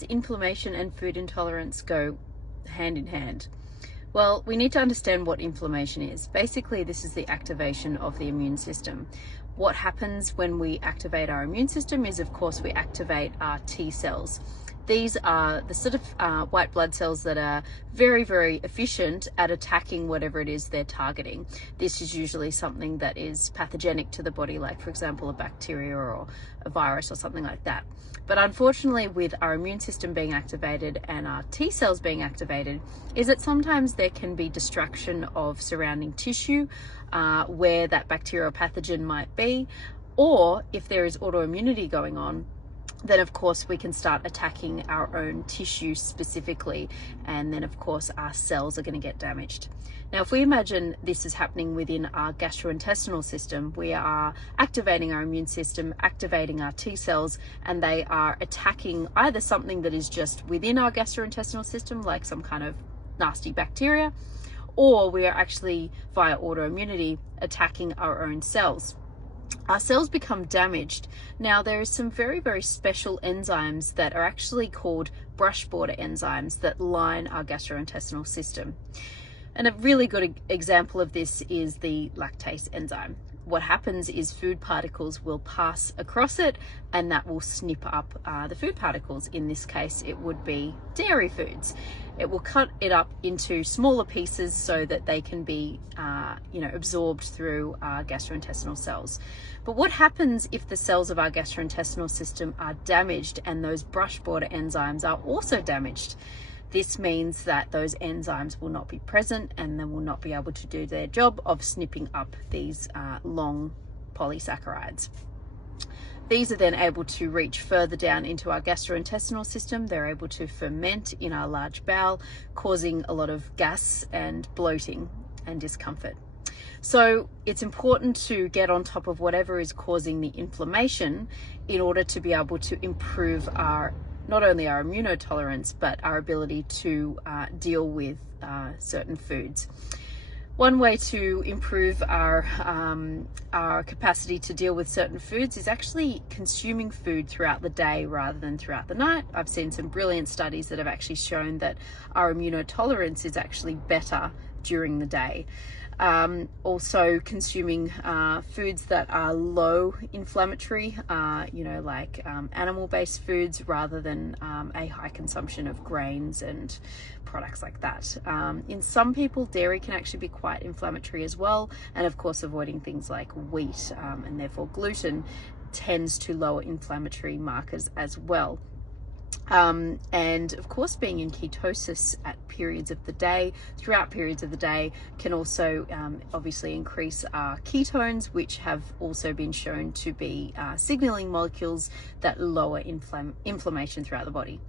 does inflammation and food intolerance go hand in hand? Well, we need to understand what inflammation is. Basically, this is the activation of the immune system. What happens when we activate our immune system is, of course, we activate our T cells. These are the sort of white blood cells that are very, very efficient at attacking whatever it is they're targeting. This is usually something that is pathogenic to the body, like, for example, a bacteria or a virus or something like that. But unfortunately, with our immune system being activated and our T cells being activated, is that sometimes there can be destruction of surrounding tissue where that bacterial pathogen might be, or if there is autoimmunity going on, then of course we can start attacking our own tissue specifically, and then of course our cells are going to get damaged. Now, if we imagine this is happening within our gastrointestinal system, we are activating our immune system, activating our T cells, and they are attacking either something that is just within our gastrointestinal system, like some kind of nasty bacteria, or we are actually, via autoimmunity, attacking our own cells. Our cells become damaged. Now, there are some very, very special enzymes that are actually called brush border enzymes that line our gastrointestinal system. And a really good example of this is the lactase enzyme. What happens is food particles will pass across it, and that will snip up the food particles. In this case, it would be dairy foods. It will cut it up into smaller pieces so that they can be absorbed through our gastrointestinal cells. But what happens if the cells of our gastrointestinal system are damaged and those brush border enzymes are also damaged? This means that those enzymes will not be present and then will not be able to do their job of snipping up these long polysaccharides. These are then able to reach further down into our gastrointestinal system. They're able to ferment in our large bowel, causing a lot of gas and bloating and discomfort. So it's important to get on top of whatever is causing the inflammation in order to be able to improve not only our immunotolerance, but our ability to deal with certain foods. One way to improve our capacity to deal with certain foods is actually consuming food throughout the day rather than throughout the night. I've seen some brilliant studies that have actually shown that our immunotolerance is actually better during the day. Also consuming foods that are low inflammatory, like animal-based foods rather than a high consumption of grains and products like that. In some people, dairy can actually be quite inflammatory as well, and of course avoiding things like wheat and therefore gluten tends to lower inflammatory markers as well. And of course, being in ketosis at periods of the day, throughout periods of the day, can also obviously increase our ketones, which have also been shown to be signaling molecules that lower inflammation throughout the body.